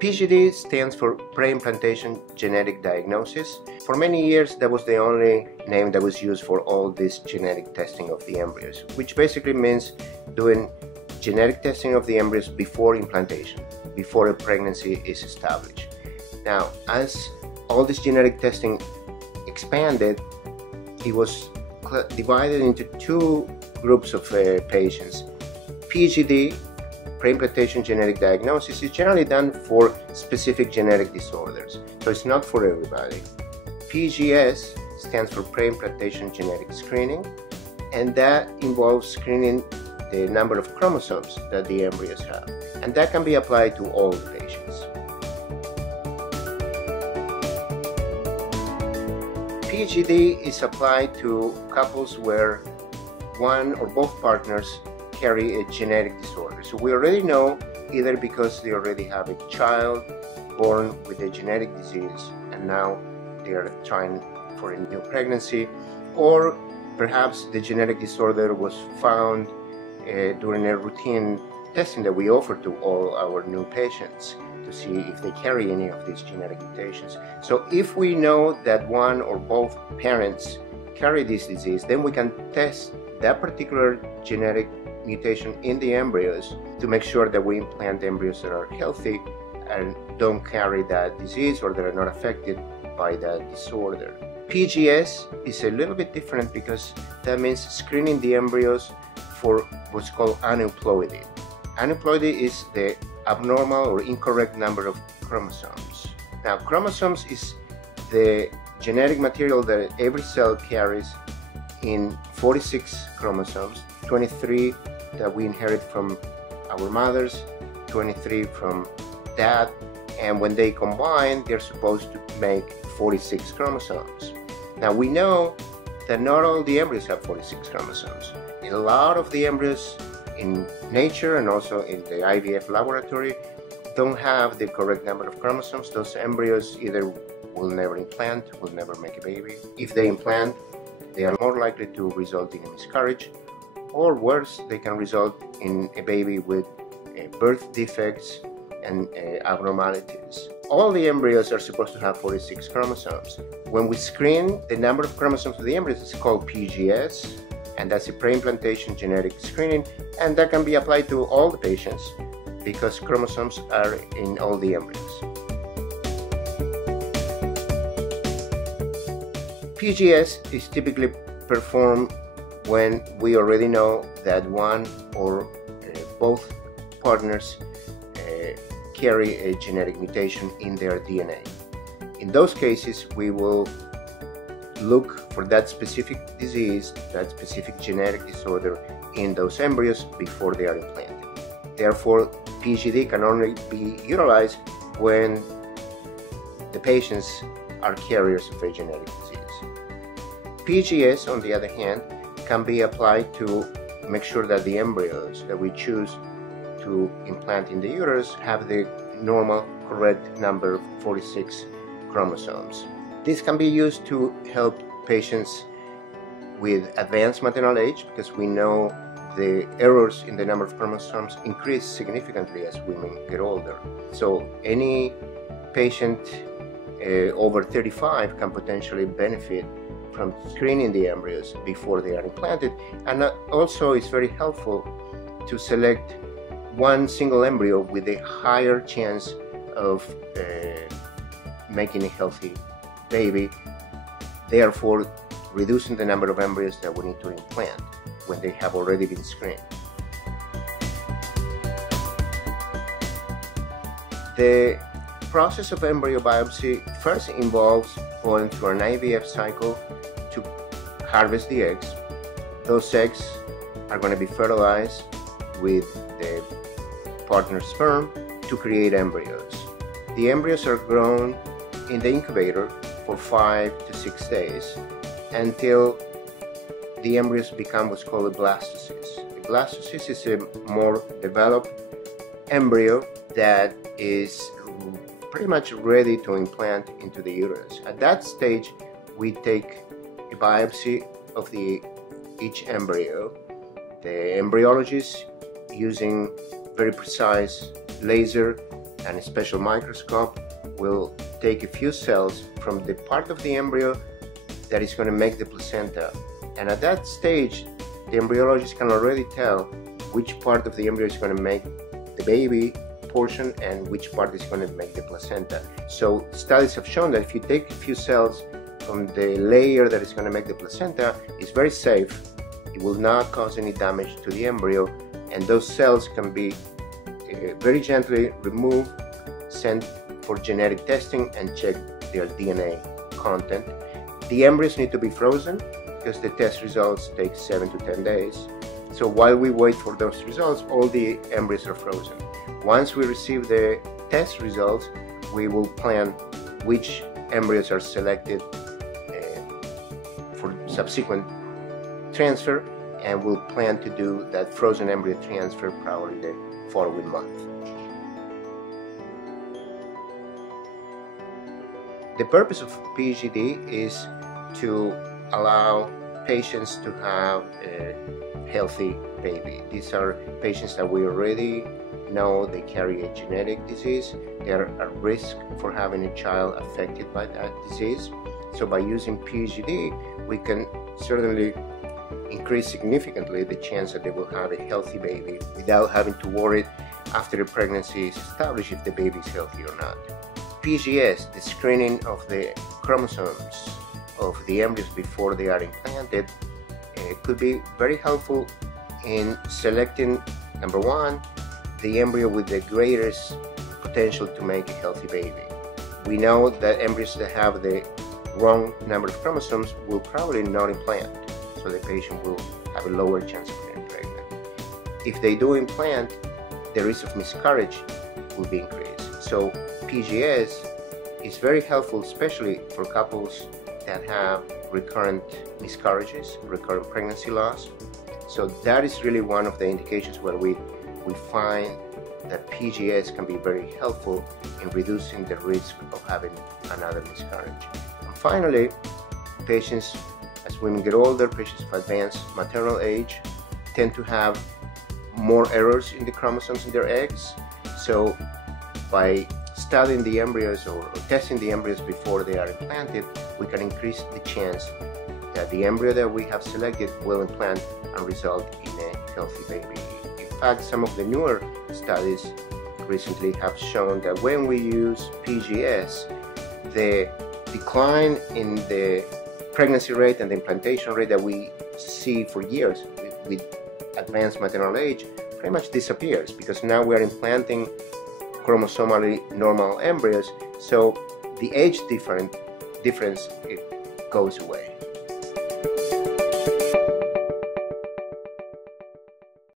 PGD stands for Pre-Implantation Genetic Diagnosis. For many years, that was the only name that was used for all this genetic testing of the embryos, which basically means doing genetic testing of the embryos before implantation, before a pregnancy is established. Now, as all this genetic testing expanded, it was divided into two groups of patients. PGD, pre-implantation genetic diagnosis, is generally done for specific genetic disorders, so it's not for everybody. PGS stands for pre-implantation genetic screening, and that involves screening the number of chromosomes that the embryos have, and that can be applied to all the patients. PGD is applied to couples where one or both partners carry a genetic disorder. So we already know, either because they already have a child born with a genetic disease and now they are trying for a new pregnancy, or perhaps the genetic disorder was found during a routine testing that we offer to all our new patients to see if they carry any of these genetic mutations. So if we know that one or both parents carry this disease, then we can test that particular genetic mutation in the embryos to make sure that we implant embryos that are healthy and don't carry that disease, or that are not affected by that disorder. PGS is a little bit different because that means screening the embryos for what's called aneuploidy. Aneuploidy is the abnormal or incorrect number of chromosomes. Now, chromosomes is the genetic material that every cell carries in 46 chromosomes, 23 that we inherit from our mothers, 23 from dad, and when they combine, they're supposed to make 46 chromosomes. Now, we know that not all the embryos have 46 chromosomes. A lot of the embryos in nature and also in the IVF laboratory don't have the correct number of chromosomes. Those embryos either will never implant, will never make a baby. If they implant, they are more likely to result in a miscarriage, or worse, they can result in a baby with birth defects and abnormalities. All the embryos are supposed to have 46 chromosomes. When we screen the number of chromosomes of the embryos, it's called PGS, and that's a pre-implantation genetic screening, and that can be applied to all the patients because chromosomes are in all the embryos. PGS is typically performed when we already know that one or both partners carry a genetic mutation in their DNA. In those cases, we will look for that specific disease, that specific genetic disorder in those embryos before they are implanted. Therefore, PGD can only be utilized when the patients are carriers of a genetic disease. PGS, on the other hand, can be applied to make sure that the embryos that we choose to implant in the uterus have the normal, correct number of 46 chromosomes. This can be used to help patients with advanced maternal age, because we know the errors in the number of chromosomes increase significantly as women get older. So any patient over 35 can potentially benefit from screening the embryos before they are implanted, and also it's very helpful to select one single embryo with a higher chance of making a healthy baby, therefore reducing the number of embryos that we need to implant when they have already been screened. The process of embryo biopsy first involves going through an IVF cycle to harvest the eggs. Those eggs are going to be fertilized with the partner sperm to create embryos. The embryos are grown in the incubator for 5 to 6 days until the embryos become what's called a blastocyst. A blastocyst is a more developed embryo that is pretty much ready to implant into the uterus. At that stage, we take a a biopsy of each embryo. The embryologist, using very precise laser and a special microscope, will take a few cells from the part of the embryo that is going to make the placenta. And at that stage, the embryologist can already tell which part of the embryo is going to make the baby portion and which part is going to make the placenta. So studies have shown that if you take a few cells from the layer that is going to make the placenta, it's very safe. It will not cause any damage to the embryo, and those cells can be very gently removed, sent for genetic testing, and check their DNA content. The embryos need to be frozen because the test results take 7 to 10 days. So while we wait for those results, all the embryos are frozen. Once we receive the test results, we will plan which embryos are selected for subsequent transfer, and we'll plan to do that frozen embryo transfer probably the following month. The purpose of PGD is to allow patients to have a healthy baby. These are patients that we already know they carry a genetic disease. They are at risk for having a child affected by that disease. So by using PGD, we can certainly increase significantly the chance that they will have a healthy baby without having to worry after the pregnancy is established if the baby is healthy or not. PGS, the screening of the chromosomes of the embryos before they are implanted, could be very helpful in selecting, number one, the embryo with the greatest potential to make a healthy baby. We know that embryos that have the wrong number of chromosomes will probably not implant, so the patient will have a lower chance of getting pregnant. If they do implant, the risk of miscarriage will be increased. So PGS is very helpful, especially for couples that have recurrent miscarriages, recurrent pregnancy loss. So that is really one of the indications where we find that PGS can be very helpful in reducing the risk of having another miscarriage. And finally, patients, as women get older, patients of advanced maternal age, tend to have more errors in the chromosomes in their eggs. So by studying the embryos or testing the embryos before they are implanted, we can increase the chance that the embryo that we have selected will implant and result in a healthy baby. In fact, some of the newer studies recently have shown that when we use PGS, the decline in the pregnancy rate and the implantation rate that we see for years with advanced maternal age pretty much disappears, because now we are implanting chromosomally normal embryos, so the age difference goes away.